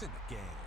It's in the game.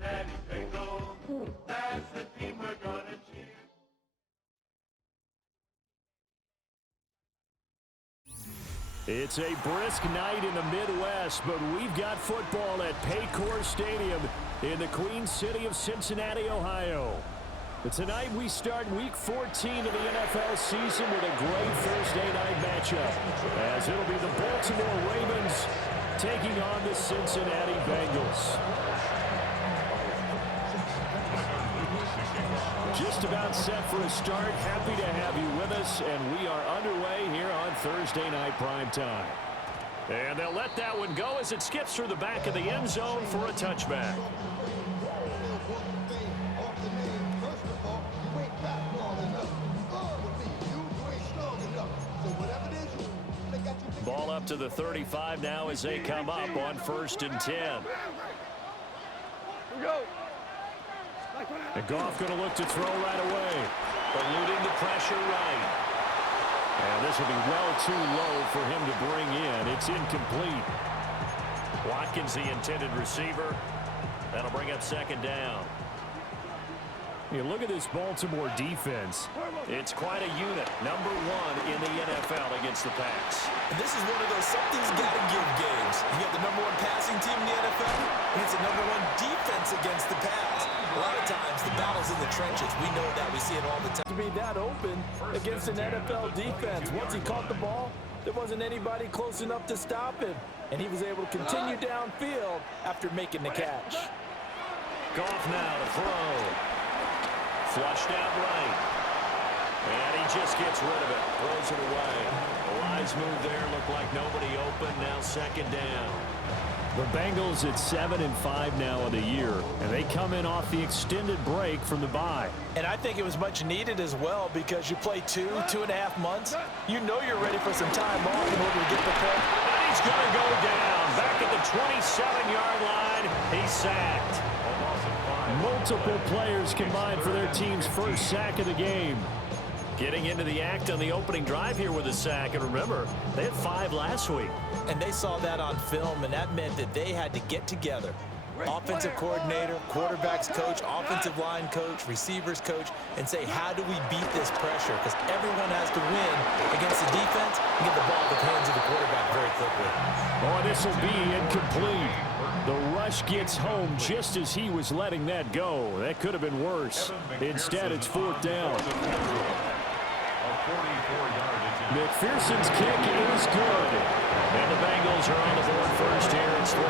Daddy Pickle, that's the team we're gonna It's a brisk night in the Midwest, but we've got football at Paycor Stadium in the Queen City of Cincinnati, Ohio. But tonight we start Week 14 of the NFL season with a great Thursday night matchup, as it'll be the Baltimore Ravens taking on the Cincinnati Bengals. Just about set for a start. Happy to have you with us, and we are underway here on Thursday Night Primetime. And they'll let that one go as it skips through the back of the end zone for a touchback. Ball up to the 35 now as they come up on 1st and 10. And Goff going to look to throw right away. Eluding the pressure right. And this will be well too low for him to bring in. It's incomplete. Watkins, the intended receiver. That'll bring up 2nd down. You look at this Baltimore defense. It's quite a unit. Number 1 in the NFL against the pass. And this is one of those something's got to give games. You have the number 1 passing team in the NFL, and it's the number 1 defense against the pass. A lot of times, the battle's in the trenches. We know that. We see it all the time. To be that open against an NFL defense. Once he caught the ball, there wasn't anybody close enough to stop him. And he was able to continue downfield after making the catch. Goff now to throw. Flushed out right. And he just gets rid of it. Throws it away. A wise move there. Looked like nobody open. Now 2nd down. The Bengals at 7-5 now of the year, and they come in off the extended break from the bye. And I think it was much needed as well, because you play 2.5 months. You know you're ready for some time off in order to get prepared. And he's going to go down. Back at the 27-yard line. He's sacked. Multiple players combined for their team's first sack of the game. Getting into the act on the opening drive here with a sack. And remember, they had 5 last week. And they saw that on film, and that meant that they had to get together. Offensive coordinator, quarterbacks coach, offensive line coach, receivers coach, and say, how do we beat this pressure? Because everyone has to win against the defense and get the ball in the hands of the quarterback very quickly. Oh, this will be incomplete. The rush gets home just as he was letting that go. That could have been worse. Instead, it's 4th down. McPherson's kick is good. And the Bengals are on the board first here. It's 3-0. I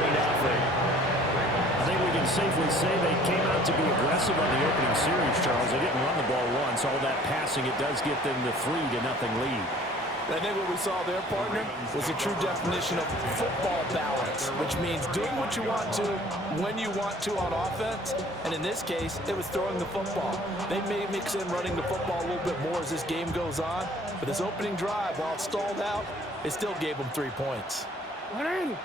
think we can safely say they came out to be aggressive on the opening series, Charles. They didn't run the ball once. All that passing, it does get them the 3-0 lead. I think what we saw there, partner, was a true definition of football balance, which means doing what you want to, when you want to on offense. And in this case, it was throwing the football. They may mix in running the football a little bit more as this game goes on. But this opening drive, while it stalled out, it still gave them 3 points. Sit up!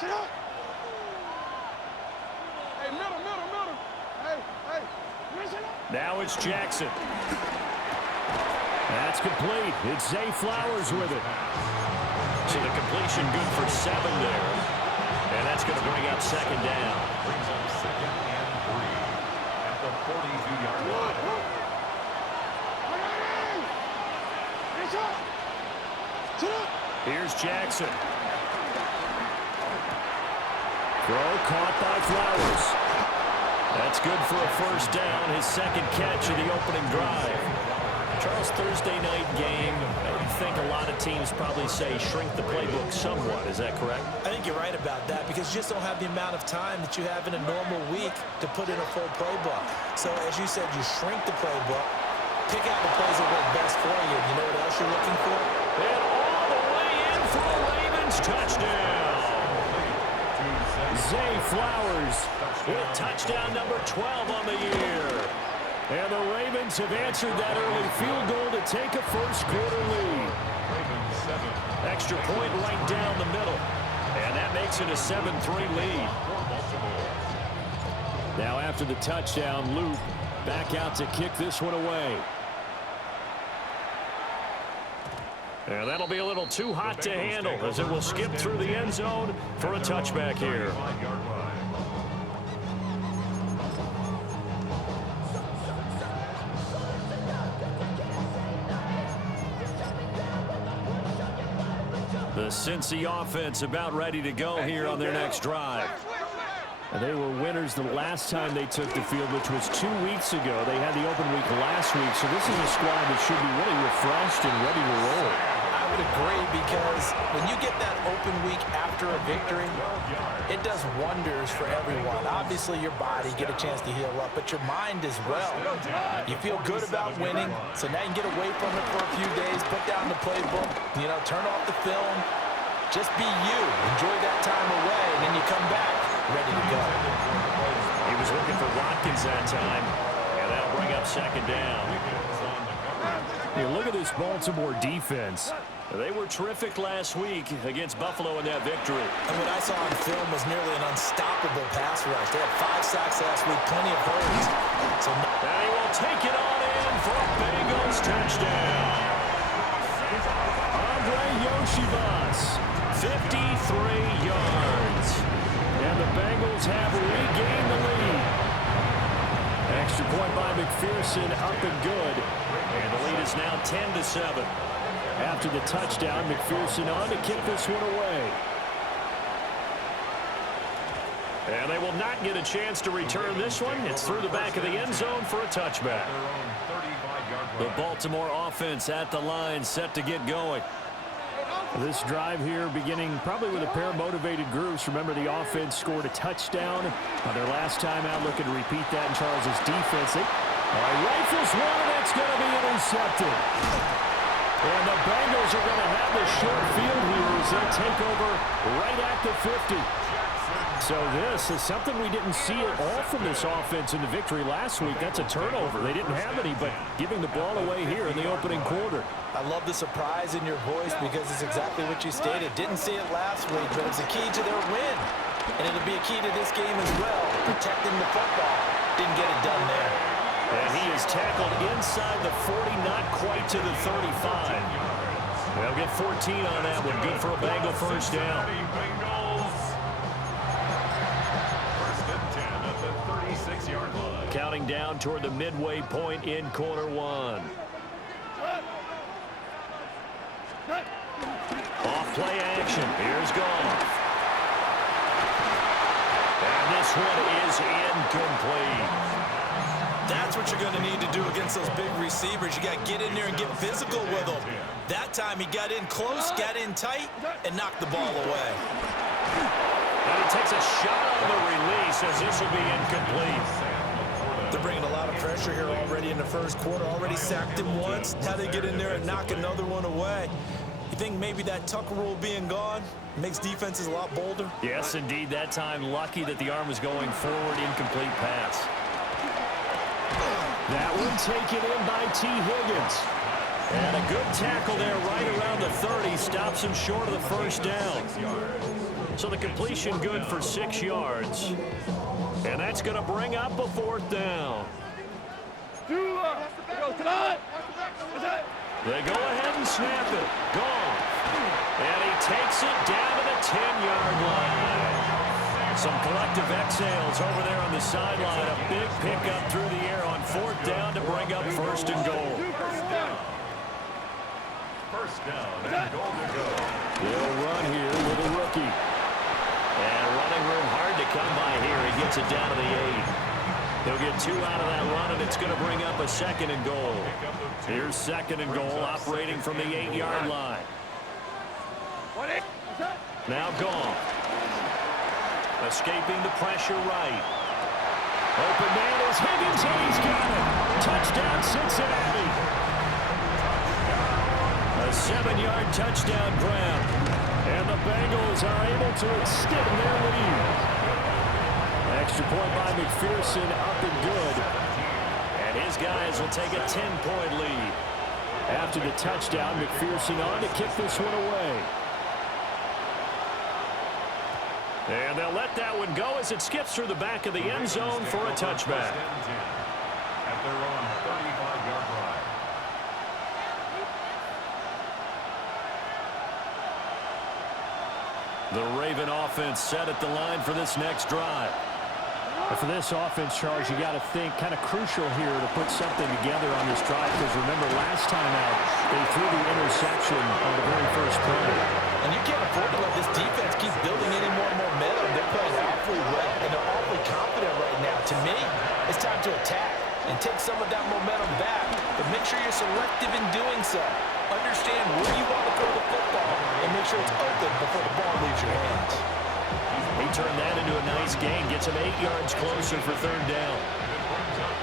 Sit up! Hey, middle. Hey. Now it's Jackson. That's complete. It's Zay Flowers with it. So the completion good for 7 there. And that's going to bring up 2nd down. Brings up 2nd and 3 at the 42-yard line. Here's Jackson. Throw caught by Flowers. That's good for a 1st down, his 2nd catch of the opening drive. Charles, Thursday night game, I think a lot of teams probably say shrink the playbook somewhat. Is that correct? I think you're right about that, because you just don't have the amount of time that you have in a normal week to put in a full playbook. So, as you said, you shrink the playbook, pick out the plays that work best for you. You know what else you're looking for? And all the way in for a Ravens touchdown. Zay Flowers with touchdown number 12 on the year. And the Ravens have answered that early field goal to take a first-quarter lead. Extra point right down the middle. And that makes it a 7-3 lead. Now after the touchdown, Luke back out to kick this one away. And that'll be a little too hot to handle as it will skip through the end zone for a touchback here. The Cincy offense about ready to go here on their next drive. They were winners the last time they took the field, which was 2 weeks ago. They had the open week last week, so this is a squad that should be really refreshed and ready to roll. I would agree, because when you get that open week after a victory, it does wonders for everyone. Obviously, your body get a chance to heal up, but your mind as well. You feel good about winning, so now you can get away from it for a few days, put down the playbook, turn off the film, just be you. Enjoy that time away, and then you come back ready to go. He was looking for Watkins that time, and that'll bring up second down. Hey, look at this Baltimore defense. They were terrific last week against Buffalo in that victory. And what I saw on film was nearly an unstoppable pass rush. They had 5 sacks last week, plenty of hurries. So now he will take it on in for a Bengals touchdown. Andre Yoshivas, 53 yards. And the Bengals have regained the lead. Extra point by McPherson, up and good. And the lead is now 10-7. After the touchdown, McPherson on to kick this one away. And they will not get a chance to return this one. It's through the back of the end zone for a touchback. The Baltimore offense at the line, set to get going. This drive here beginning probably with a pair of motivated groups. Remember, the offense scored a touchdown on their last time out. Looking to repeat that in Charles's defense. Rifles one, and it's going to be intercepted. And the Bengals are going to have the short field here as they take over right at the 50. So this is something we didn't see at all from this offense in the victory last week. That's a turnover. They didn't have any, but giving the ball away here in the opening quarter. I love the surprise in your voice, because it's exactly what you stated. Didn't see it last week, but it's a key to their win. And it'll be a key to this game as well, protecting the football. Didn't get it done there. And he is tackled inside the 40, not quite to the 35. They'll get 14 on that one. Good for a Bengal first down. Counting down toward the midway point in quarter one. Off play action. Here's Goff. And this one is incomplete. that's what you're going to need to do against those big receivers. You got to get in there and get physical with them. That time he got in close, got in tight, and knocked the ball away. And he takes a shot on the release as this will be incomplete. They're bringing a lot of pressure here already in the first quarter. Already sacked him once. Now they get in there and knock another one away. You think maybe that Tucker rule being gone makes defenses a lot bolder? Yes, indeed. That time lucky that the arm was going forward. Incomplete pass. That one taken in by T. Higgins. And a good tackle there right around the 30. Stops him short of the first down. So the completion good for 6 yards. And that's going to bring up a fourth down. They go ahead and snap it. Gone. And he takes it down to the 10-yard line. Some collective exhales over there on the sideline. A big pickup through the air on fourth down to bring up first and goal. First down and goal to go. They'll run here with a rookie. And running room hard to come by here. He gets it down to the 8. He'll get 2 out of that run, and it's going to bring up a second and goal. Here's second and goal, operating from the 8-yard line. Now gone. Escaping the pressure right. Open man is Higgins, and he's got it. Touchdown, Cincinnati. A 7-yard touchdown grab. And the Bengals are able to extend their lead. Extra point by McPherson, up and good. And his guys will take a 10-point lead. After the touchdown, McPherson on to kick this one away. And they'll let that one go as it skips through the back of the end zone for a touchback. At their own 35-yard line. The Raven offense set at the line for this next drive. For this offense, Charles, you got to think kind of crucial here to put something together on this drive, because remember last time out, they threw the interception on the very first play. And you attack and take some of that momentum back, but make sure you're selective in doing so. Understand where you want to throw the football and make sure it's open before the ball leaves your hands. He turned that into a nice gain, gets him 8 yards closer for third down.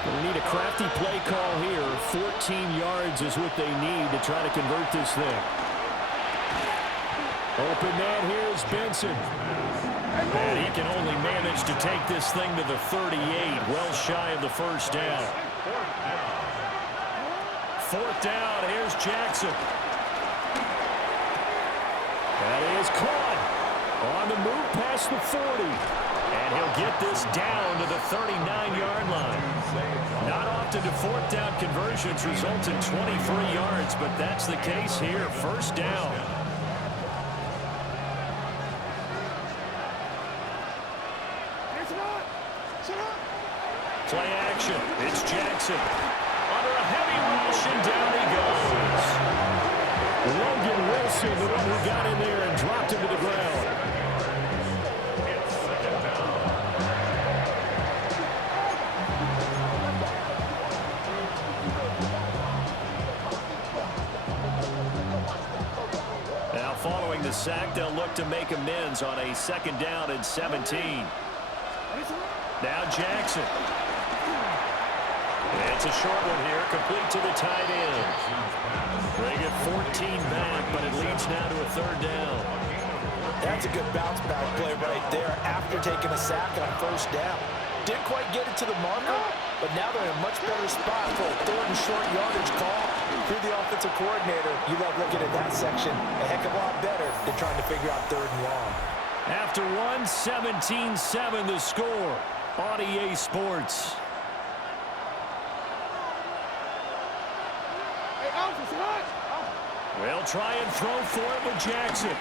We need a crafty play call here. 14 yards is what they need to try to convert this thing. Open man here is Benson. And he can only manage to take this thing to the 38, well shy of the first down. Fourth down, here's Jackson. That is caught on the move past the 40. And he'll get this down to the 39-yard line. Not often do fourth down conversions result in 23 yards, but that's the case here. First down. Play action. It's Jackson. Under a heavy rush, and down he goes. Logan Wilson, the one who got in there and dropped him to the ground. Now following the sack, they'll look to make amends on a second down and 17. Now Jackson. It's a short one here, complete to the tight end. They get 14 back, but it leads now to a third down. That's a good bounce back play right there after taking a sack on first down. Didn't quite get it to the marker, but now they're in a much better spot for a third and short yardage call. If you're the offensive coordinator, you love looking at that section a heck of a lot better than trying to figure out third and long. After one, 17-7 the score on EA Sports. They'll try and throw for it with Jackson.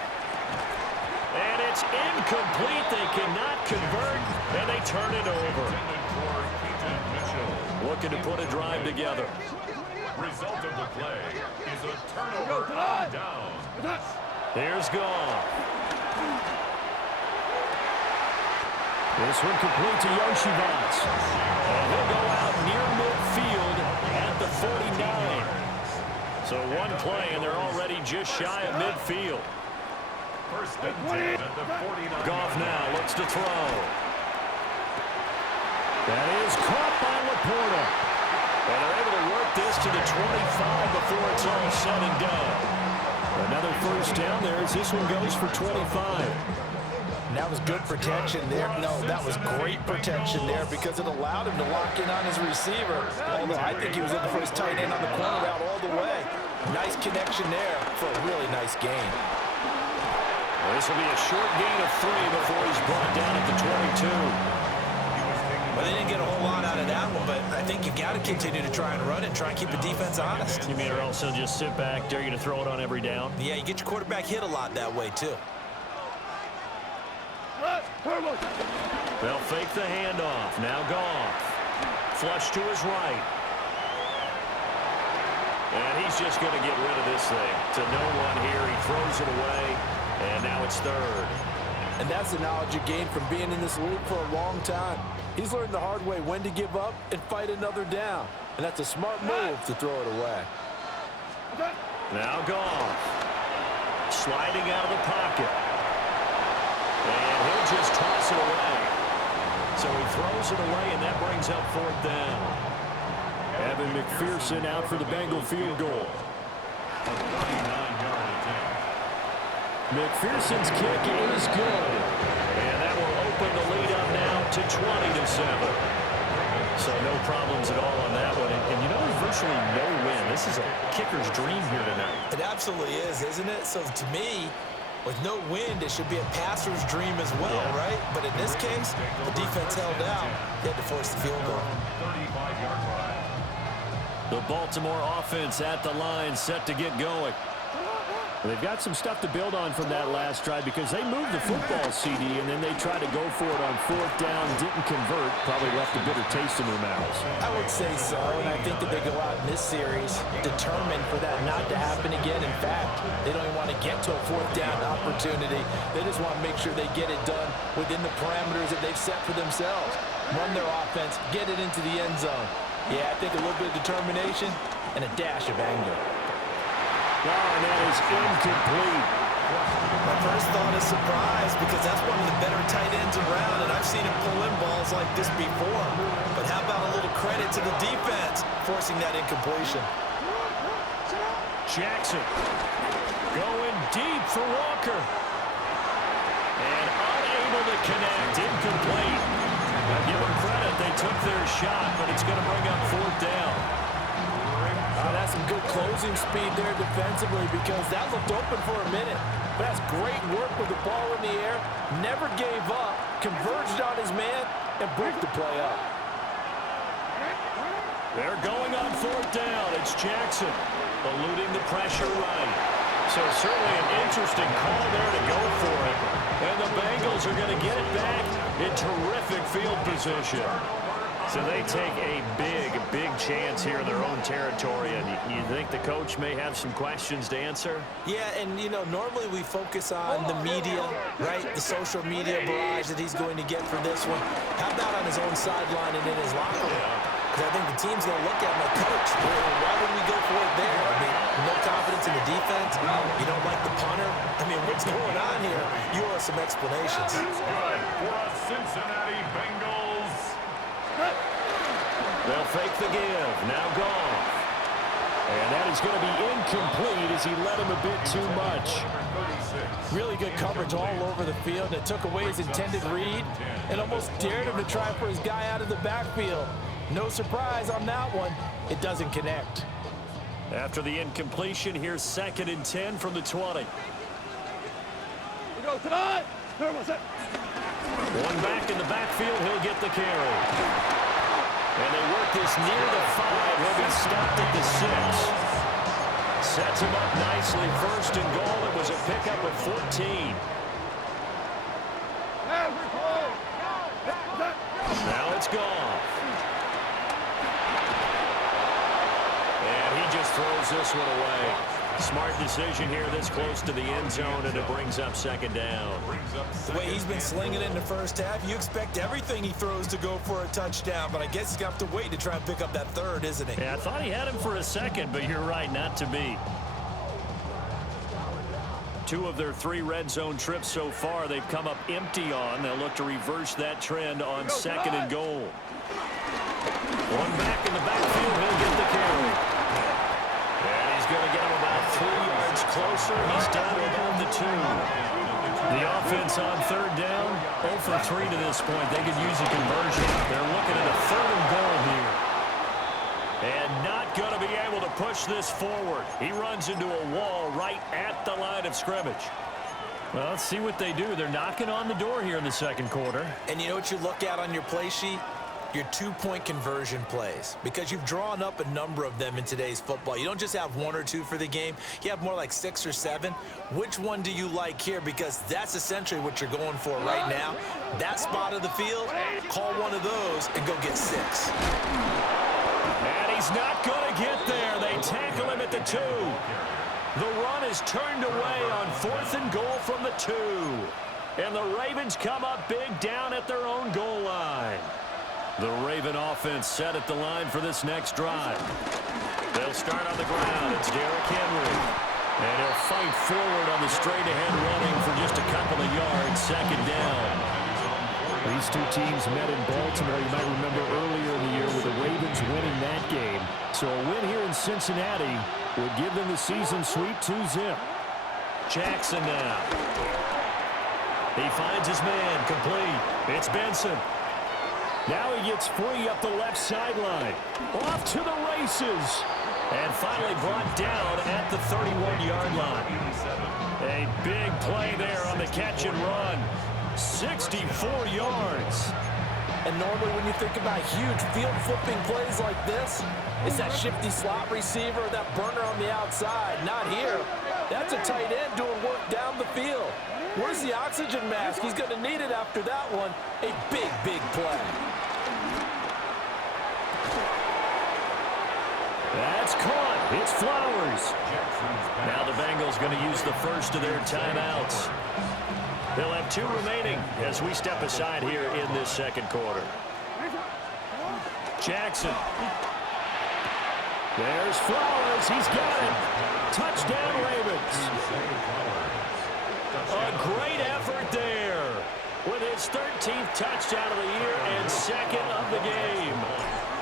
And it's incomplete. They cannot convert, and they turn it over. Looking to put a drive together. Result of the play is a turnover on down. Here's Goff. This one complete to Yoshivas. And he'll go out near midfield at the 49. So one play, and they're already just shy of midfield. First and 10 at the 49. Goff now looks to throw. That is caught by Laporta. And they're able to work this to the 25 before it's all said and done. Another first down there as this one goes for 25. And that was good protection there. No, that was great protection there because it allowed him to lock in on his receiver. Although I think he was in the first tight end on the corner route all the way. Nice connection there for a really nice gain. This will be a short gain of 3 before he's brought down at the 22. Well, they didn't get a whole lot out of that one, but I think you've got to continue to try and run and try and keep the defense honest. You mean or else he'll just sit back, dare you to throw it on every down? Yeah, you get your quarterback hit a lot that way, too. They'll fake the handoff. Now Goff. Flush to his right. And he's just going to get rid of this thing. To no one here. He throws it away. And now it's third. And that's the knowledge you gain from being in this league for a long time. He's learned the hard way when to give up and fight another down. And that's a smart move to throw it away. Now Goff. Sliding out of the pocket. And he'll just toss it away. So he throws it away, and that brings up fourth down. Evan McPherson out for the Bengal field goal. A 49-yard attempt. McPherson's kick is good. And that will open the lead up now to 20-7. So no problems at all on that one. And you know, there's virtually no win. This is a kicker's dream here tonight. It absolutely is, isn't it? So to me, with no wind, it should be a passer's dream as well, right? But in this case, the defense held out. They had to force the field goal. 35-yard line. The Baltimore offense at the line, set to get going. They've got some stuff to build on from that last drive because they moved the football, CD, and then they tried to go for it on fourth down, didn't convert, probably left a bitter taste in their mouths. I would say so, and I think that they go out in this series determined for that not to happen again. In fact, they don't even want to get to a fourth down opportunity. They just want to make sure they get it done within the parameters that they've set for themselves. run their offense, get it into the end zone. Yeah, I think a little bit of determination and a dash of anger. Oh, and that is incomplete. My first thought is surprise because that's one of the better tight ends around, and I've seen him pull in balls like this before. But how about a little credit to the defense forcing that incompletion? Jackson going deep for Walker. And unable to connect. Incomplete. I give them credit. They took their shot, but it's going to bring up fourth down. That's some good closing speed there defensively because that looked open for a minute. But that's great work with the ball in the air. Never gave up. Converged on his man and broke the play up. They're going on fourth down. It's Jackson eluding the pressure right. So certainly an interesting call there to go for it. And the Bengals are going to get it back in terrific field position. So they take a big chance here in their own territory. And you think the coach may have some questions to answer? Yeah, and, you know, normally we focus on the media, right? The social media barrage that he's going to get for this one. How about on his own sideline and in his locker room? Because I think the team's going to look at him like, coach, why would we go for it there? I mean, no confidence in the defense. You don't like the punter. I mean, what's going on here? You owe us some explanations. Good for a Cincinnati Bengals. They'll fake the give. Now Goff. And that is going to be incomplete as he led him a bit too much. Really good coverage all over the field. It took away his intended read and almost dared him to try for his guy out of the backfield. No surprise on that one. It doesn't connect. After the incompletion, here's 2nd and 10 from the 20. We go tonight. One back in the backfield, he'll get the carry. And they work this near the 5. He'll be stopped at the 6. Sets him up nicely. 1st and goal. It was a pickup of 14. Now it's Goff. And he just throws this one away. Smart decision here this close to the end zone, and it brings up 2nd down. The way he's been slinging it in the first half, you expect everything he throws to go for a touchdown, but I guess he's going to have to wait to try and pick up that 3rd, isn't he? Yeah, I thought he had him for a 2nd, but you're right, not to be. 2 of their 3 red zone trips so far, they've come up empty on. They'll look to reverse that trend on 2nd and goal. One back in the backfield, he'll get the carry. And he's going to get him about 3 yards closer. He's down to about the 2. The offense on 3rd down, 0 for 3 to this point. They could use a conversion. They're looking at a 3rd and goal here. And not going to be able to push this forward. He runs into a wall right at the line of scrimmage. Well, let's see what they do. They're knocking on the door here in the 2nd quarter. And you know what you look at on your play sheet? Your 2-point conversion plays, because you've drawn up a number of them in today's football. You don't just have 1 or 2 for the game. You have more like 6 or 7. Which one do you like here? Because that's essentially what you're going for right now. That spot of the field, call one of those and go get 6. And he's not going to get there. They tackle him at the 2. The run is turned away on 4th and goal from the 2. And the Ravens come up big down at their own goal line. The Raven offense set at the line for this next drive. They'll start on the ground. It's Derrick Henry. And he'll fight forward on the straight-ahead running for just a couple of yards. 2nd down. These 2 teams met in Baltimore. You might remember earlier in the year with the Ravens winning that game. So a win here in Cincinnati would give them the season sweep 2-zip. Jackson now. He finds his man complete. It's Benson. Now he gets free up the left sideline. Off to the races. And finally brought down at the 31-yard line. A big play there on the catch and run. 64 yards. And normally when you think about huge field flipping plays like this, it's that shifty slot receiver, that burner on the outside. Not here. That's a tight end doing work down the field. Where's the oxygen mask? He's going to need it after that one. A big play. That's caught. It's Flowers. Now the Bengals going to use the first of their timeouts. They'll have 2 remaining as we step aside here in this 2nd quarter. Jackson. There's Flowers. He's got it. Touchdown, Ravens. A great effort there with his 13th touchdown of the year and second of the game.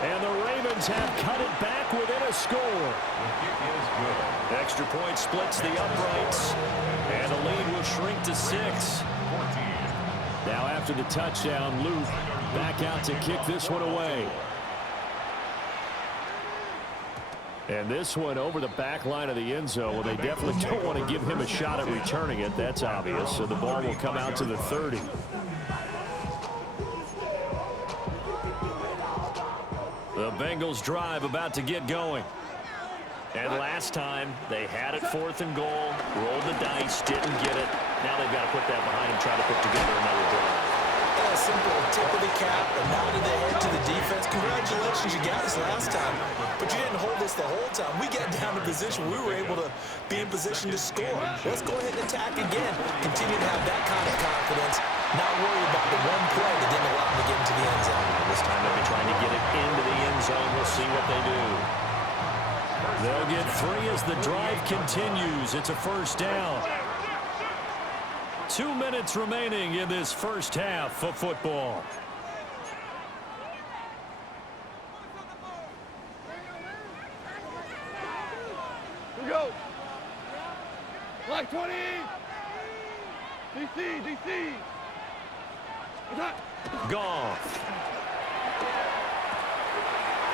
And the Ravens have cut it back within a score. Extra point splits the uprights, and the lead will shrink to 6. Now after the touchdown, Luke back out to kick this one away. And this one over the back line of the end zone. Well, they definitely don't want to give him a shot at returning it. That's obvious. So the ball will come out to the 30. The Bengals drive about to get going. And last time, they had it 4th and goal, rolled the dice, didn't get it. Now they've got to put that behind and try to put together another drive. A simple tip of the cap, a nod of the head to the defense. Congratulations, you got us last time, but you didn't hold us the whole time. We got down to position. We were able to be in position to score. Let's go ahead and attack again. Continue to have that kind of confidence, not worry about the one play that didn't allow them to get into the end zone. This time they'll be trying to get it into the end zone. We'll see what they do. They'll get 3 as the drive continues. It's a first down. 2 minutes remaining in this first half of football. Here we go. Black 20. DC. Goff.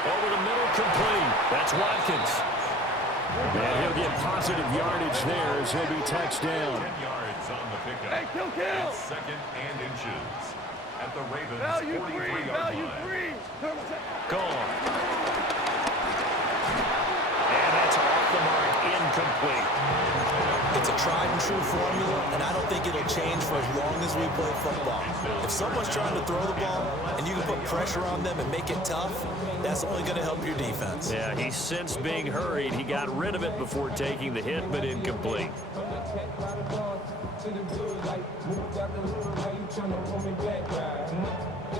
Over the middle, complete. That's Watkins. And he'll get positive yardage there as he'll be touched down. 10 yards on the pickup. Hey, kill. And 2nd and inches. At the Ravens' Value 43-yard line. free. Gone. And that's off the mark, incomplete. It's a tried and true formula, and I don't think it'll change for as long as we play football. If someone's trying to throw the ball and you can put pressure on them and make it tough, that's only going to help your defense. Yeah, he's since being hurried. He got rid of it before taking the hit, but incomplete.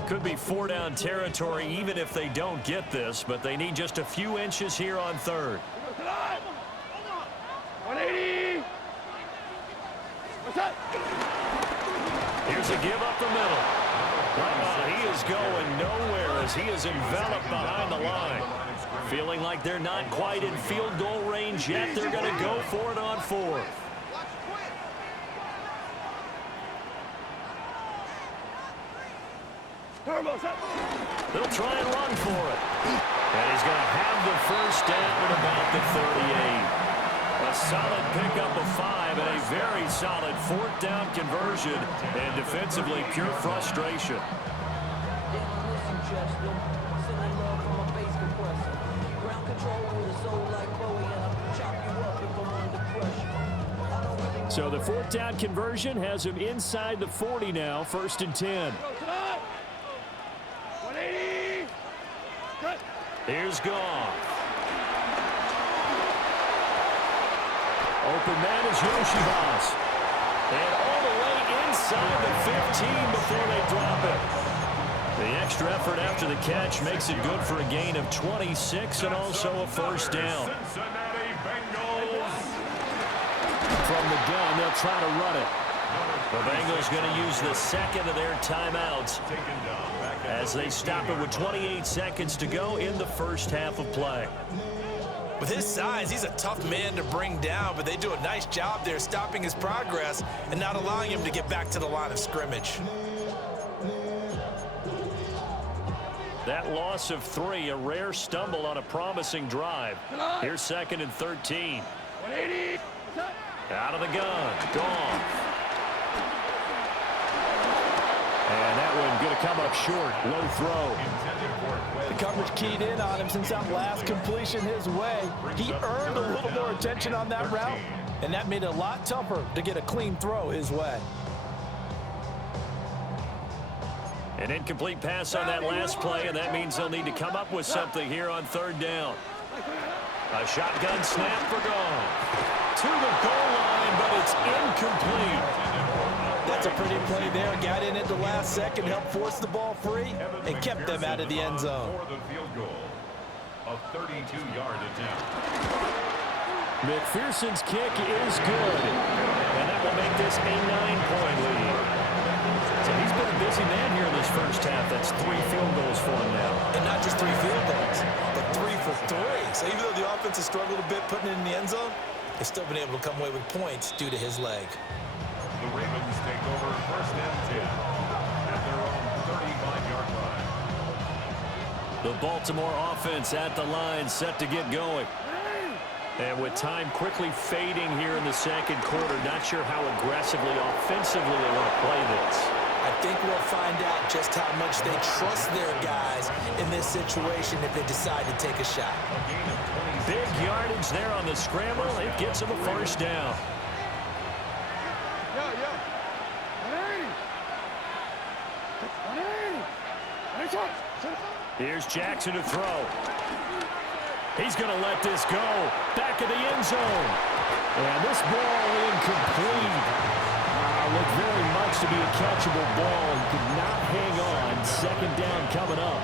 Could be 4-down territory even if they don't get this, but they need just a few inches here on 3rd. 180. What's that? Here's a give up the middle. He is going nowhere as he is enveloped behind the line. Feeling like they're not quite in field goal range yet. They're going to go for it on 4th. They'll try and run for it. And he's going to have the first down at about the 38. A solid pickup of 5 and a very solid 4th down conversion. And defensively, pure frustration. So the 4th down conversion has him inside the 40 now, 1st and 10. 180. Here's Goff. Open man is Yoshibas. And all the way inside the 15 before they drop it. The extra effort after the catch makes it good for a gain of 26 and also a first down. Cincinnati Bengals. From the gun, they'll try to run it. The Bengals going to use the 2nd of their timeouts as they stop it with 28 seconds to go in the first half of play. With his size, he's a tough man to bring down, but they do a nice job there stopping his progress and not allowing him to get back to the line of scrimmage. That loss of 3, a rare stumble on a promising drive. Here's 2nd and 13. 180. Out of the gun. Gone. And that one going to come up short. Low throw. The coverage keyed in on him since that last completion his way. He earned a little more attention on that route, and that made it a lot tougher to get a clean throw his way. An incomplete pass on that last play, and that means they'll need to come up with something here on 3rd down. A shotgun snap for Goff. To the goal line, but it's incomplete. That's That's a pretty play there. Got in at the last second, helped force the ball free, and kept them out of the end zone. For the field goal, a 32-yard attempt. McPherson's kick is good, and that will make this a 9-point lead. So he's been a busy man here in this first half. That's 3 field goals for him now. And not just 3 field goals, but 3 for 3. So even though the offense has struggled a bit putting it in the end zone, they've still been able to come away with points due to his leg. The Ravens take over first and 10 at their own 35-yard line. The Baltimore offense at the line, set to get going. And with time quickly fading here in the second quarter, not sure how aggressively, offensively they want to play this. I think we'll find out just how much they trust their guys in this situation if they decide to take a shot. Big yardage there on the scramble. It gets them a first down. Here's Jackson to throw. He's going to let this go. Back of the end zone. And this ball incomplete. Looked very much to be a catchable ball. He could not hang on. Second down coming up.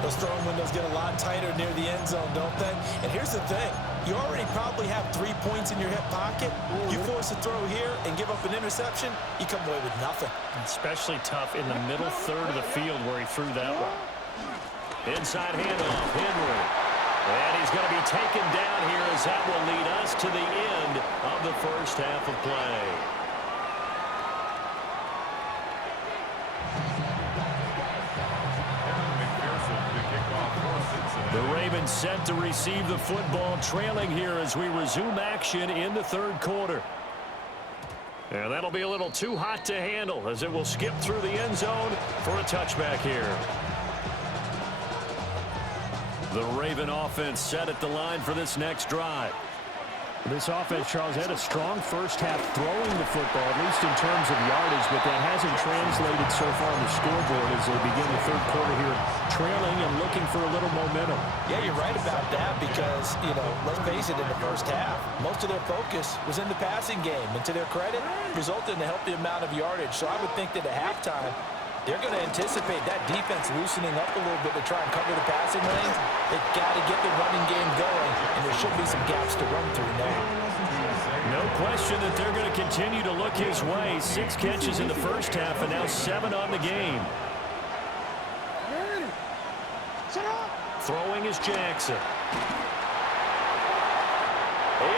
Those throwing windows get a lot tighter near the end zone, don't they? And here's the thing. You already probably have 3 points in your hip pocket. You force a throw here and give up an interception, you come away with nothing. Especially tough in the middle third of the field where he threw that one. Inside handoff, Henry. And he's going to be taken down here as that will lead us to the end of the first half of play. The Ravens set to receive the football, trailing here as we resume action in the third quarter. And that'll be a little too hot to handle as it will skip through the end zone for a touchback here. The Raven offense set at the line for this next drive. This offense, Charles, had a strong first half throwing the football, at least in terms of yardage, but that hasn't translated so far on the scoreboard as they begin the third quarter here, trailing and looking for a little momentum. Yeah, you're right about that because, let's face it, in the first half, most of their focus was in the passing game. And to their credit, resulted in a healthy amount of yardage. So I would think that at halftime, they're going to anticipate that defense loosening up a little bit to try and cover the passing lanes. They've got to get the running game going, and there should be some gaps to run through now. No question that they're going to continue to look his way. 6 catches in the first half, and now 7 on the game. Throwing is Jackson.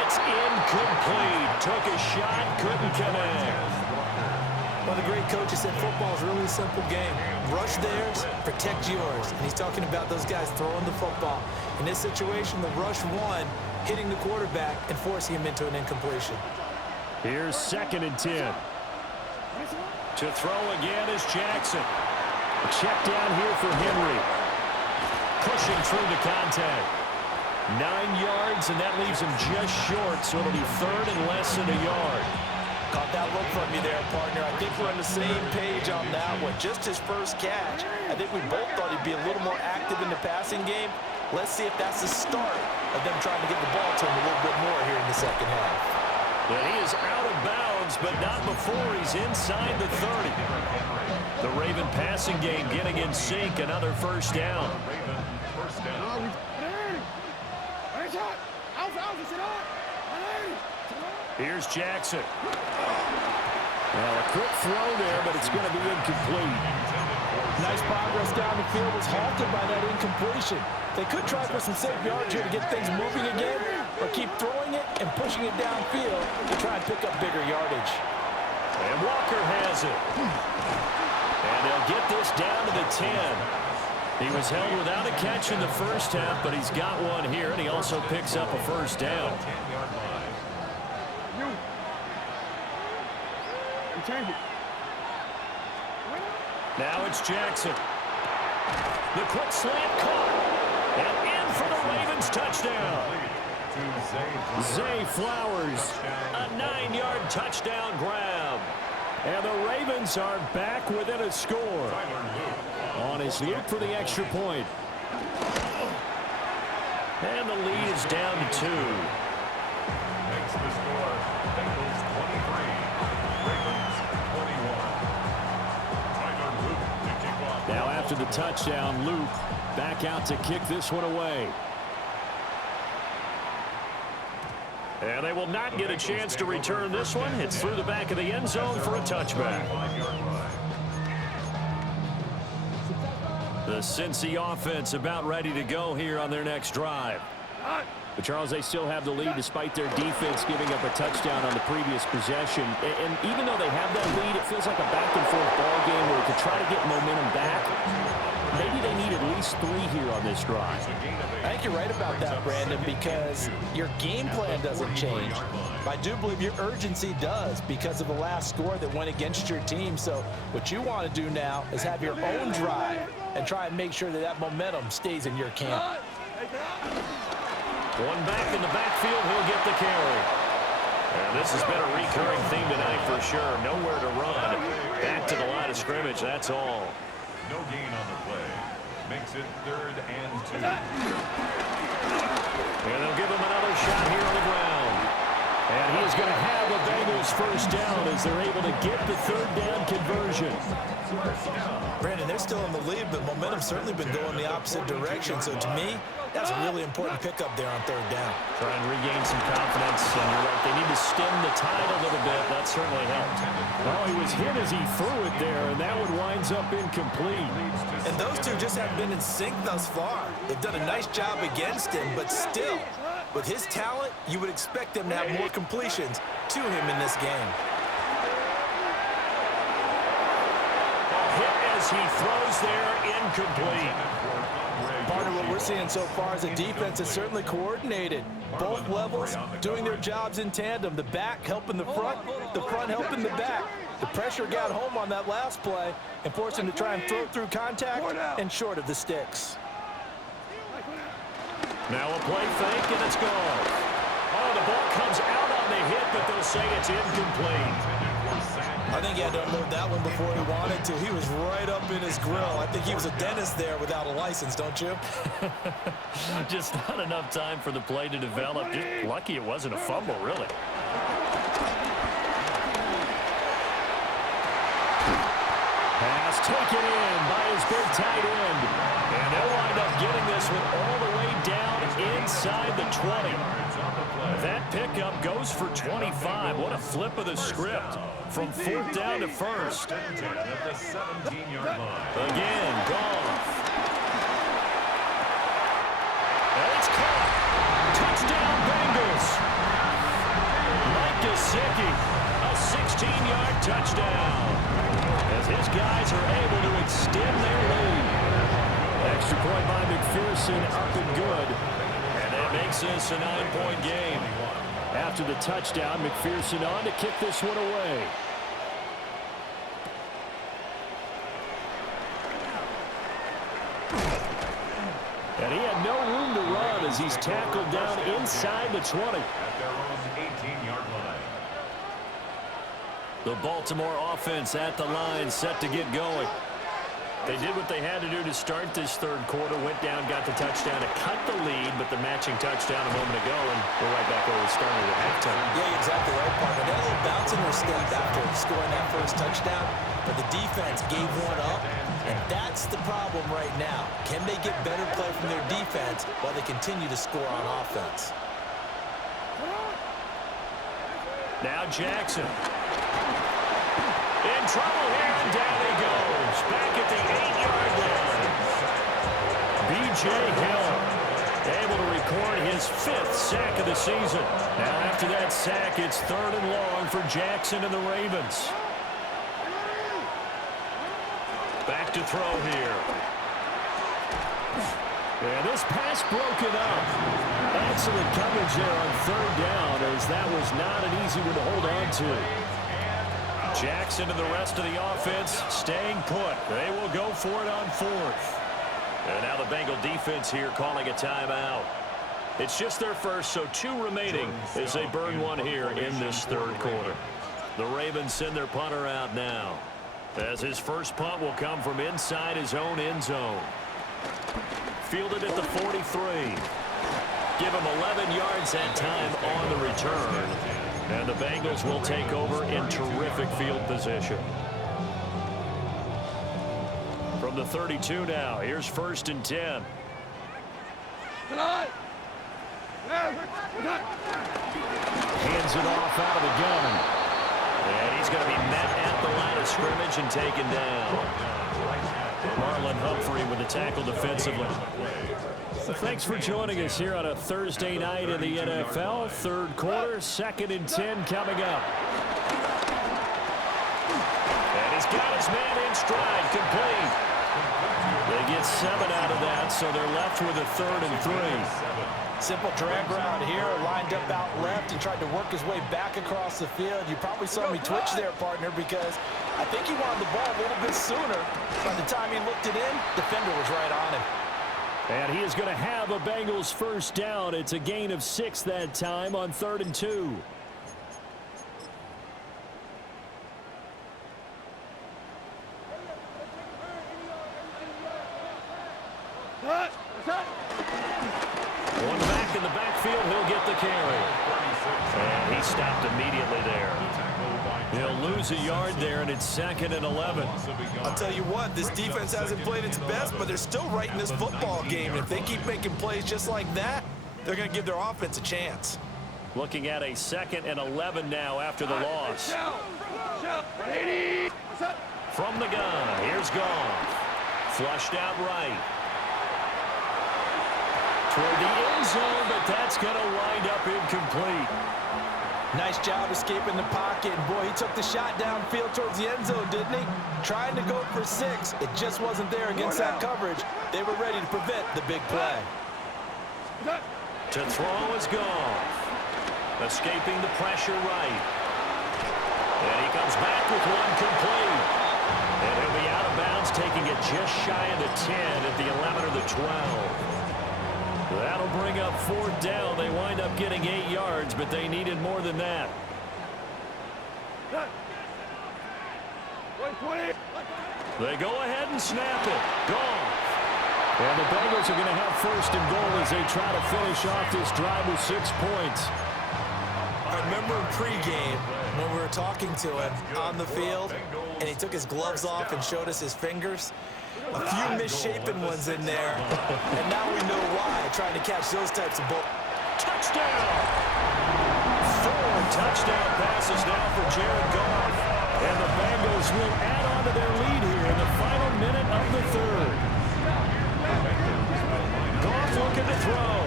It's incomplete. Took a shot, couldn't connect. Well, the great coach has said football is really a simple game. Rush theirs, protect yours. And he's talking about those guys throwing the football. In this situation, the rush one, hitting the quarterback and forcing him into an incompletion. Here's 2nd and 10. To throw again is Jackson. A check down here for Henry. Pushing through the contact. 9 yards, and that leaves him just short, so it'll be 3rd and less than a yard. Caught that look from you there, partner. I think we're on the same page on that one. Just his first catch. I think we both thought he'd be a little more active in the passing game. Let's see if that's the start of them trying to get the ball to him a little bit more here in the second half. Well, he is out of bounds, but not before he's inside the 30. The Raven passing game getting in sync. Another first down. Here's Jackson. Well, a quick throw there, but it's going to be incomplete. Nice progress down the field was halted by that incompletion. They could try for some safe yards here to get things moving again, or keep throwing it and pushing it downfield to try and pick up bigger yardage. And Walker has it. And they'll get this down to the 10. He was held without a catch in the first half, but he's got one here, and he also picks up a first down. Now it's Jackson. The quick slant caught. And in for the Ravens touchdown. Zay Flowers, a 9-yard touchdown grab. And the Ravens are back within a score. On his loop for the extra point. And the lead is down to 2. Makes the score Bengals 23, Ravens after the touchdown. Luke back out to kick this one away. And they will not get a chance to return this one. It's through the back of the end zone for a touchback. The Cincy offense about ready to go here on their next drive. But, Charles, they still have the lead despite their defense giving up a touchdown on the previous possession. And even though they have that lead, it feels like a back-and-forth ball game where to try to get momentum back, maybe they need at least 3 here on this drive. I think you're right about that, Brandon, because your game plan doesn't change. I do believe your urgency does because of the last score that went against your team. So what you want to do now is have your own drive and try and make sure that that momentum stays in your camp. One back in the backfield, he'll get the carry. And this has been a recurring theme tonight for sure. Nowhere to run. Back to the line of scrimmage, that's all. No gain on the play. Makes it 3rd and 2. And they'll give him another shot here on the ground. And he is going to have a Bengals first down as they're able to get the 3rd down conversion. Brandon, they're still in the lead, but momentum's certainly been going the opposite direction. So to me, that's a really important pickup there on 3rd down. Try and regain some confidence. And you're right, they need to stem the tide a little bit. That certainly helped. Well, he was hit as he threw it there, and that one winds up incomplete. And those two just haven't been in sync thus far. They've done a nice job against him, but still, with his talent, you would expect them to have more completions to him in this game. Hit as he throws there, incomplete. Partner, what we're seeing so far is the defense is certainly coordinated. Both levels doing their jobs in tandem. The back helping the front helping the back. The pressure got home on that last play and forced him to try and throw through contact and short of the sticks. Now a play fake, and it's gone. Oh, the ball comes out on the hit, but they'll say it's incomplete. I think he had to unload that one before he wanted to. He was right up in his grill. I think he was a dentist there without a license, don't you? Just not enough time for the play to develop. Just lucky it wasn't a fumble, really. Pass taken in by his big tight end. And they'll wind up getting this one all the way down inside the 20. That pickup goes for 25. What a flip of the script. From 4th down to 1st. Again, Goff. And it's caught. Touchdown, Bengals. Mike Gesicki, a 16-yard touchdown. As his guys are able to extend their lead. Extra point by McPherson, up and good. And that makes this a 9-point game. After the touchdown, McPherson on to kick this one away. And he had no room to run as he's tackled down inside the 20. At their own 18-yard line. The Baltimore offense at the line, set to get going. They did what they had to do to start this 3rd quarter, went down, got the touchdown to cut the lead, but the matching touchdown a moment ago, and we're right back where we started at halftime. Yeah, you're exactly right, partner. They had a little bounce in their step after scoring that first touchdown, but the defense gave one up, and that's the problem right now. Can they get better play from their defense while they continue to score on offense? Now Jackson. In trouble here, and down he goes. Back at the 8-yard line. B.J. Hill able to record his 5th sack of the season. Now after that sack, it's 3rd and long for Jackson and the Ravens. Back to throw here. And this pass broken up. Excellent coverage there on 3rd down, as that was not an easy one to hold on to. Jackson and the rest of the offense staying put. They will go for it on 4th. And now the Bengal defense here calling a timeout. It's just their first, so 2 remaining as they burn one here in this 3rd quarter. The Ravens send their punter out now, as his first punt will come from inside his own end zone. Fielded at the 43. Give him 11 yards that time on the return. And the Bengals will take over in terrific field position. From from the 32 now. Here's 1st and 10. Tonight. Hands it off out of the gun. And he's going to be met at the line of scrimmage and taken down. Marlon Humphrey with the tackle defensively. Thanks for joining us here on a Thursday night in the NFL. 3rd quarter, 2nd and 10 coming up. And he's got his man in stride, complete. They get 7 out of that, so they're left with a 3rd and 3. Simple drag route here, lined up out left and tried to work his way back across the field. You probably saw me twitch there, partner, because I think he wanted the ball a little bit sooner. By the time he looked it in, defender was right on him. And he is going to have a Bengals 1st down. It's a gain of 6 that time on 3rd and 2. One back in the backfield, he'll get the carry. And he stopped immediately there. He'll lose a yard there, and it's 2nd and 11. I'll tell you what, this defense hasn't played its best, but they're still right in this football game. And if they keep making plays just like that, they're going to give their offense a chance. Looking at a 2nd and 11 now after the loss. From the gun, here's Goff. Flushed out right. Toward the end zone, but that's going to wind up incomplete. Nice job escaping the pocket. And boy, he took the shot downfield towards the end zone, didn't he? Trying to go for 6. It just wasn't there against that coverage. They were ready to prevent the big play. To throw is Goff. Escaping the pressure right. And he comes back with one complete. And he'll be out of bounds, taking it just shy of the 10 at the 11 or the 12. That'll bring up 4th down. They wind up getting 8 yards, but they needed more than that. They go ahead and snap it. Goff. And the Bengals are going to have 1st and goal as they try to finish off this drive with 6 points. I remember in pregame when we were talking to him on the field, and he took his gloves off and showed us his fingers. A few misshapen ones in there, and now we know why, trying to catch those types of balls. Touchdown! 4 touchdown passes now for Jared Goff. And the Bengals will add on to their lead here in the final minute of the 3rd. Goff looking to throw.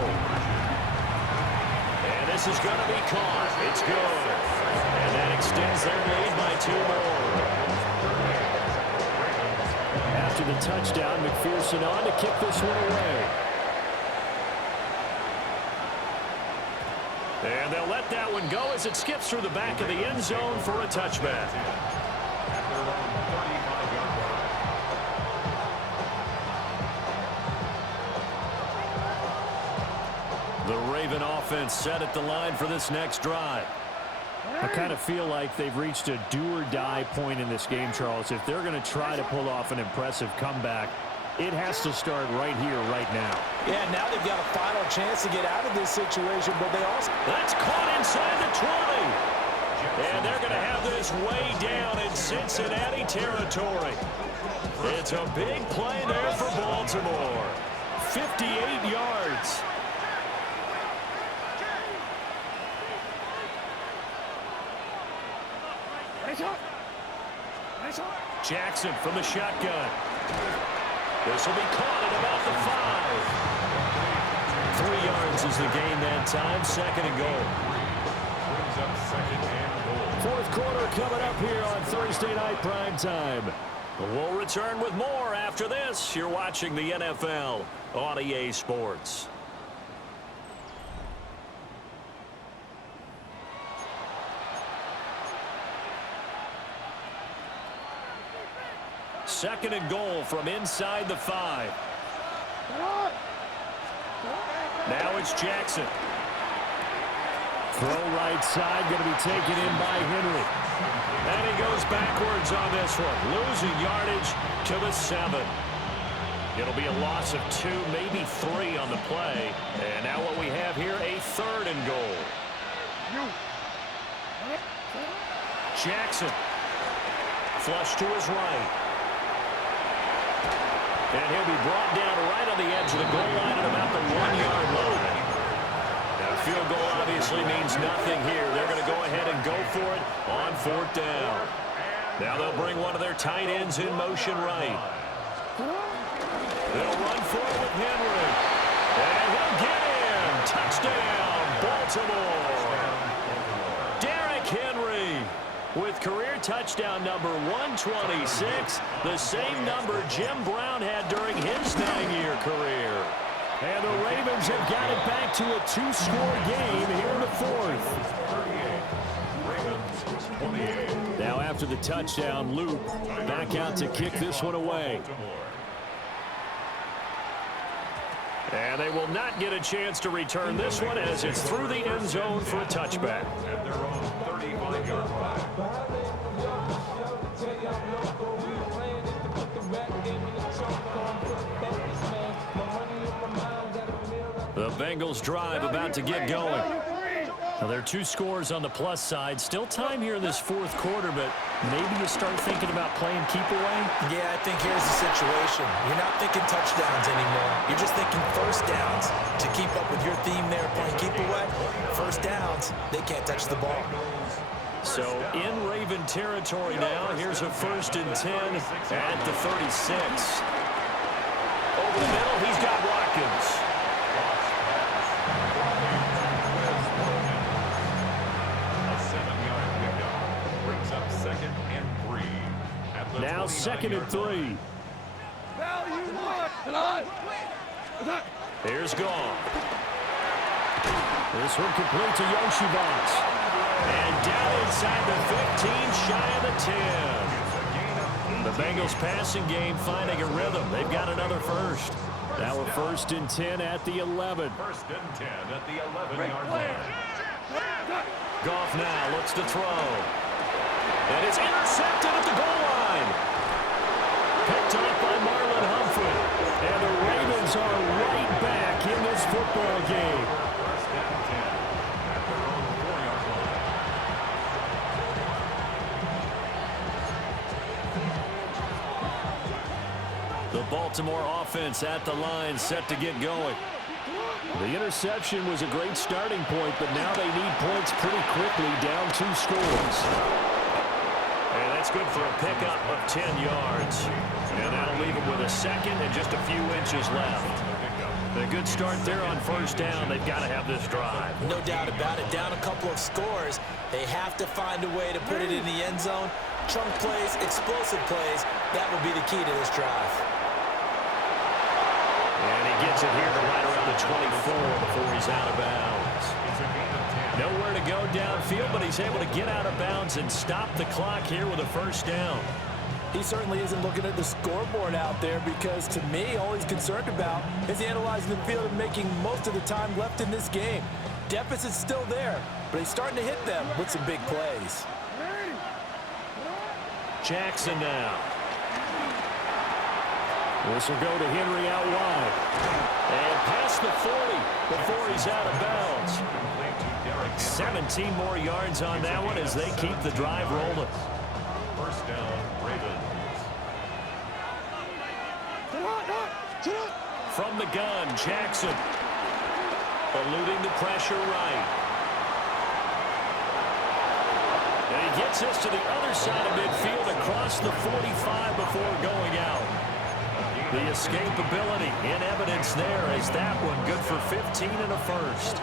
And this is going to be caught. It's good. And that extends their lead by 2 more. After the touchdown, McPherson on to kick this one away. And they'll let that one go as it skips through the back of the end zone for a touchback. The Raven offense set at the line for this next drive. I kind of feel like they've reached a do-or-die point in this game, Charles. If they're going to try to pull off an impressive comeback, it has to start right here, right now. Yeah, now they've got a final chance to get out of this situation, but they also... That's caught inside the 20. And they're going to have this way down in Cincinnati territory. It's a big play there for Baltimore. 58 yards. Jackson from the shotgun. This will be caught at about the 5. 3 yards is the gain that time. 2nd and goal. 4th quarter coming up here on Thursday Night Prime Time. We'll return with more after this. You're watching the NFL on EA Sports. Second and goal from inside the 5. Now it's Jackson. Throw right side, going to be taken in by Henry. And he goes backwards on this one, losing yardage to the 7. It'll be a loss of 2, maybe 3 on the play. And now what we have here, a 3rd and goal. Jackson. Flush to his right. And he'll be brought down right on the edge of the goal line at about the 1-yard line. Now, a field goal obviously means nothing here. They're going to go ahead and go for it on 4th down. Now they'll bring one of their tight ends in motion right. They'll run forward with Henry. And he'll get in. Touchdown, Baltimore. Derrick Henry with career touchdown number 126, the same number Jim Brown had during his 9-year career. And the Ravens have got it back to a 2-score game here in the 4th. Now after the touchdown, Luke back out to kick this one away. And they will not get a chance to return this one as it's through the end zone for a touchback. At their own 35-yard line. The Bengals drive about to get going. Now, there are 2 scores on the plus side. Still time here in this 4th quarter, but maybe you start thinking about playing keep away? Yeah, I think here's the situation. You're not thinking touchdowns anymore. You're just thinking first downs. To keep up with your theme there, playing keep away, first downs, they can't touch the ball. So in Raven territory now, here's a 1st and 10 at the 36. Over the middle, he's got Watkins. Now 2nd and 3. Here's Gone. This one complete to Yoshivas. And down inside the 15, shy of the 10. The Bengals passing game finding a rhythm. They've got another first. Now a 1st and 10 at the 11. 1st and 10 at the 11-yard line. Goff now looks to throw. And it's intercepted at the goal line. Picked up by Marlon Humphrey. And the Ravens are right back in this football game. 1st and 10 at their own 4-yard line. The Baltimore offense at the line, set to get going. The interception was a great starting point, but now they need points pretty quickly, down 2 scores. And that's good for a pickup of 10 yards. And that'll leave them with a 2nd and just a few inches left. A good start there on 1st down. They've got to have this drive. No doubt about it. Down a couple of scores. They have to find a way to put it in the end zone. Chunk plays, explosive plays. That will be the key to this drive. And he gets it here to right around the 24 before he's out of bounds. Nowhere to go downfield, but he's able to get out of bounds and stop the clock here with a 1st down. He certainly isn't looking at the scoreboard out there because, to me, all he's concerned about is analyzing the field and making most of the time left in this game. Deficit's still there, but he's starting to hit them with some big plays. Jackson now. This will go to Henry out wide. And past the 40 before he's out of bounds. 17 more yards on that one as they keep the drive rolling. 1st down, Ravens. From the gun, Jackson. Eluding the pressure right. And he gets us to the other side of midfield across the 45 before going out. The escapability in evidence there as that one good for 15 and a 1st.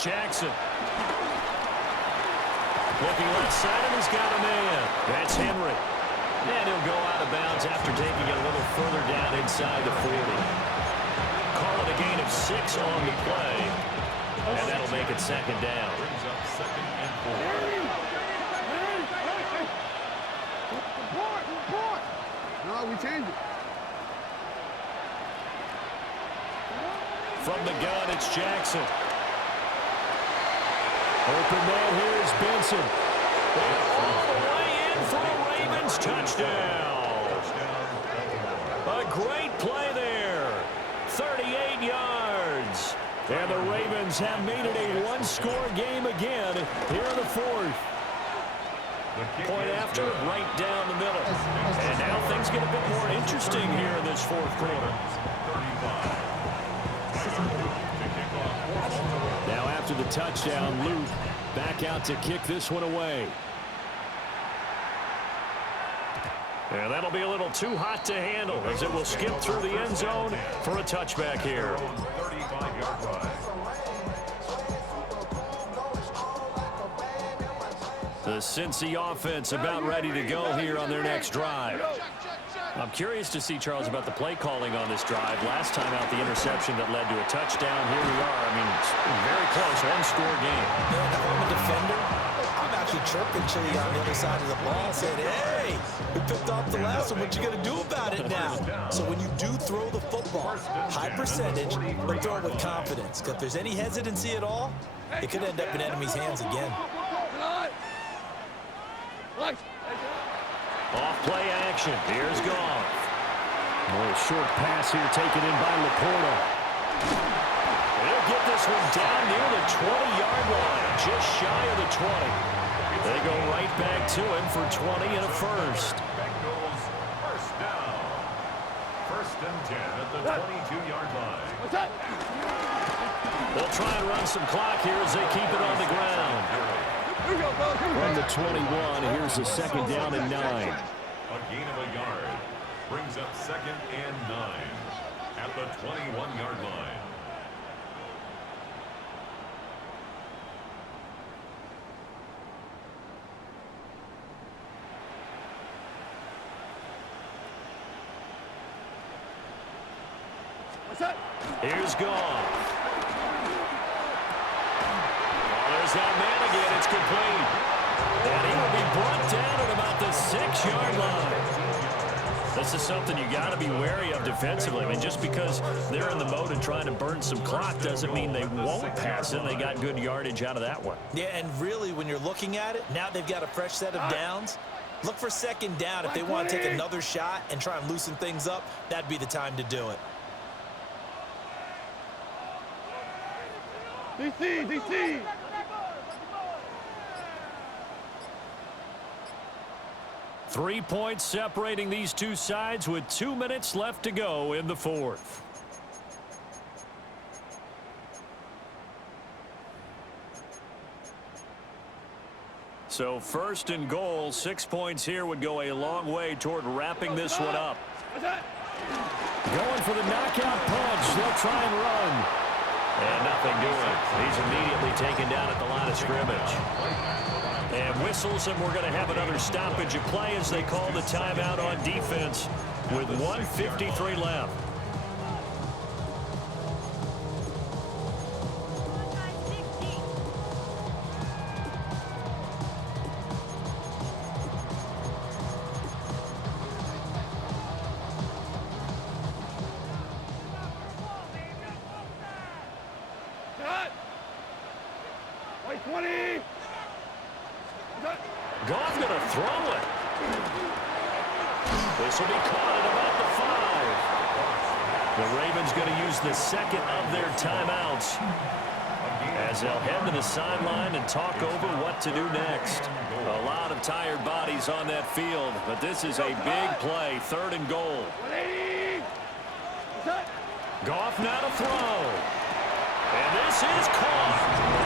Jackson. Looking left side, and he's got a man. That's Henry. And he'll go out of bounds after taking it a little further down inside the 40. Call it a gain of 6 on the play. And that'll make it 2nd down. Brings up 2nd and 4. No, we changed it. From the gun, it's Jackson. Open man here is Benson. All the way in for a Ravens touchdown. A great play there. 38 yards. And the Ravens have made it a 1-score game again here in the 4th. Point after, right down the middle. And now things get a bit more interesting here in this fourth quarter. Now after the touchdown, Luke back out to kick this one away. And that'll be a little too hot to handle as it will skip through the end zone for a touchback here. 35-yard line. The Cincy offense about ready to go here on their next drive. I'm curious to see, Charles, about the play calling on this drive. Last time out, the interception that led to a touchdown. Here we are. I mean, very close, one-score game. Man, if I'm a defender, I'm actually chirping Chili on the other side of the ball, saying, hey, we picked off the last one. What you going to do about it now? So when you do throw the football, high percentage, but throw it with confidence. Because if there's any hesitancy at all, it could end up in enemy's hands again. Off play action. Here's Goff. A short pass here taken in by Laporta. They'll get this one down near the 20-yard line, just shy of the 20. They go right back to him for 20 and a first. Bengals first down. First and 10 at the 22-yard line. They'll try and run some clock here as they keep it on the ground. From the 21, here's a second down and 9. A gain of a yard. Brings up second and 9 at the 21-yard line. Here's Goff. There's that man again. It's complete. And he will be brought down at about the 6-yard line. This is something you got to be wary of defensively. I mean, just because they're in the mode of trying to burn some clock doesn't mean they won't pass it. They got good yardage out of that one. Yeah, and really, when you're looking at it, now they've got a fresh set of downs. Look for second down. If they want to take another shot and try and loosen things up, that'd be the time to do it. DC. 3 points separating these two sides with 2 minutes left to go in the fourth. So first and goal, 6 points here would go a long way toward wrapping this one up. Going for the knockout punch. They'll try and run. And nothing doing. He's immediately taken down at the line of scrimmage. And whistles, and we're going to have another stoppage of play as they call the timeout on defense with 1:53 left. Goff going to throw it. This will be caught at about the 5. The Ravens going to use the second of their timeouts as they'll head to the sideline and talk over what to do next. A lot of tired bodies on that field, but this is a big play, 3rd and goal. Goff now to throw. And this is caught.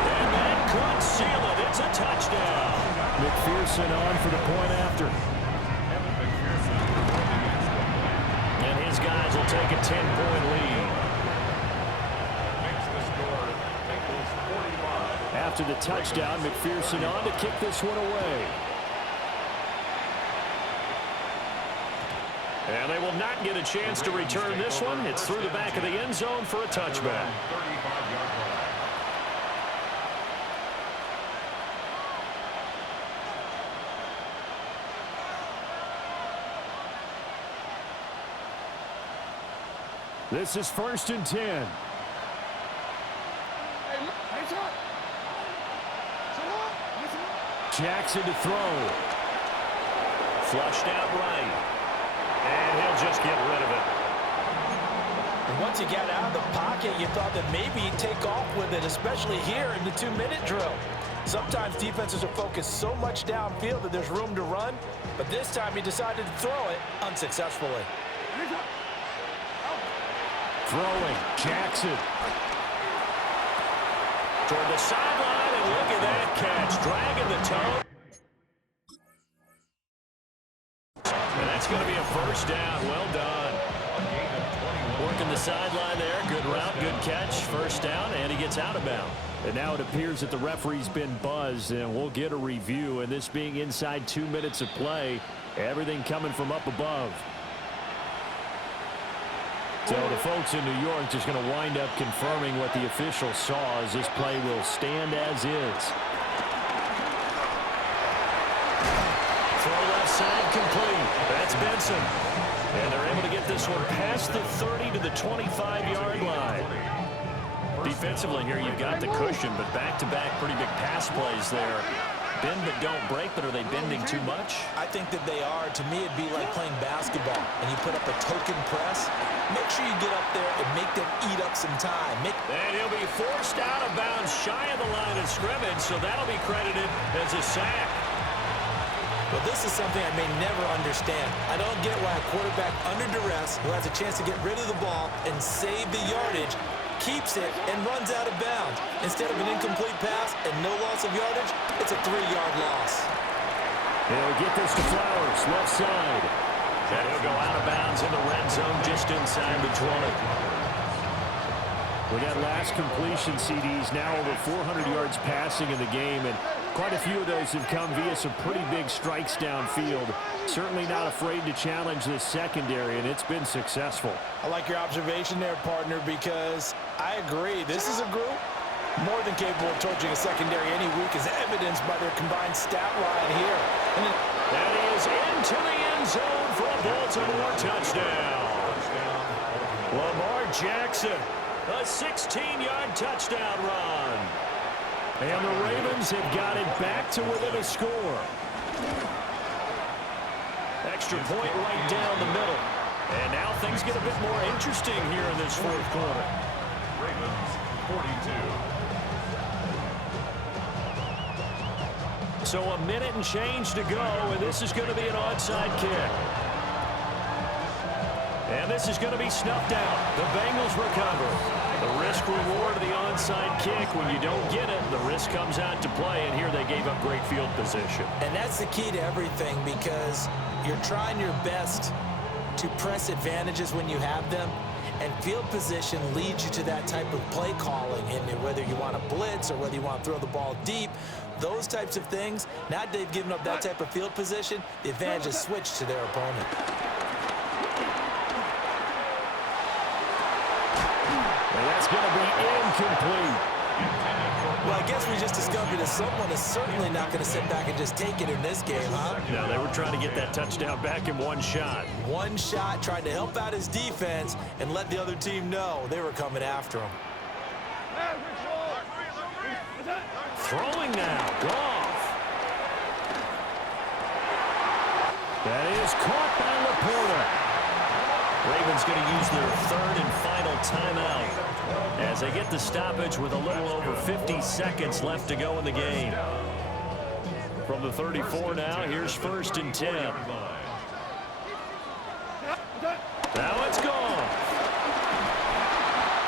And that could seal it. It's a touchdown. McPherson on for the point after. And his guys will take a 10-point lead. Makes the score Bengals 45. After the touchdown, McPherson on to kick this one away. And they will not get a chance to return this one. It's through the back of the end zone for a touchback. 35-yard line. This is 1st and 10. Jackson to throw. Flushed out right. And he'll just get rid of it. And once you got out of the pocket, you thought that maybe he'd take off with it, especially here in the 2-minute drill. Sometimes defenses are focused so much downfield that there's room to run, but this time he decided to throw it unsuccessfully. Throwing, Jackson. Toward the sideline, and look at that catch. Dragging the toe. And that's going to be a first down. Well done. Working the sideline there. Good route, good catch. First down, and he gets out of bounds. And now it appears that the referee's been buzzed, and we'll get a review. And this being inside 2 minutes of play, everything coming from up above. So the folks in New York just going to wind up confirming what the official saw, as this play will stand as is. Throw left side complete. That's Benson. And they're able to get this one past the 30 to the 25-yard line. Defensively here, you've got the cushion, but back-to-back pretty big pass plays there. Bend but don't break, but are they bending too much? I think that they are. To me, it'd be like playing basketball, and you put up a token press. Make sure you get up there and make them eat up some time. And he'll be forced out of bounds shy of the line of scrimmage, so that'll be credited as a sack. Well, this is something I may never understand. I don't get why a quarterback under duress who has a chance to get rid of the ball and save the yardage keeps it and runs out of bounds. Instead of an incomplete pass and no loss of yardage, it's a 3-yard loss. He'll get this to Flowers, left side. And he'll go out of bounds in the red zone just inside the 20. With that last completion, CDs now over 400 yards passing in the game, and quite a few of those have come via some pretty big strikes downfield. Certainly not afraid to challenge this secondary, and it's been successful. I like your observation there, partner, because I agree. This is a group more than capable of torching a secondary any week, as evidenced by their combined stat line here. That is into the end zone for a Baltimore touchdown. Lamar Jackson, a 16-yard touchdown run. And the Ravens have got it back to within a score. Extra point right down the middle. And now things get a bit more interesting here in this fourth quarter. Ravens 42. So a minute and change to go, and this is going to be an onside kick. And this is going to be snuffed out. The Bengals recover. The risk-reward of the onside kick. When you don't get it, the risk comes out to play, and here they gave up great field position. And that's the key to everything, because you're trying your best to press advantages when you have them, and field position leads you to that type of play calling, and whether you want to blitz or whether you want to throw the ball deep, those types of things. Now that they've given up that type of field position, the advantage is switched to their opponent. And that's going to be incomplete. Well, I guess we just discovered that someone is certainly not going to sit back and just take it in this game, huh? No, they were trying to get that touchdown back in one shot. One shot, trying to help out his defense and let the other team know they were coming after him. Throwing now, Goff. That is caught by Laporta. Ravens going to use their third and final timeout as they get the stoppage with a little over 50 seconds left to go in the game. From the 34 now, here's 1st and 10. Now it's gone.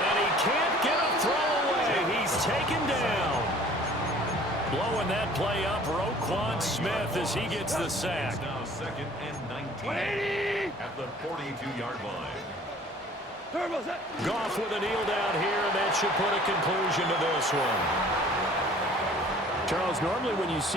And he can't get a throw away. He's taken down. Blowing that play up, Roquan Smith, as he gets the sack. Now 2nd and 19 at the 42-yard line. Goff with a kneel down here, and that should put a conclusion to this one. Charles, normally when you see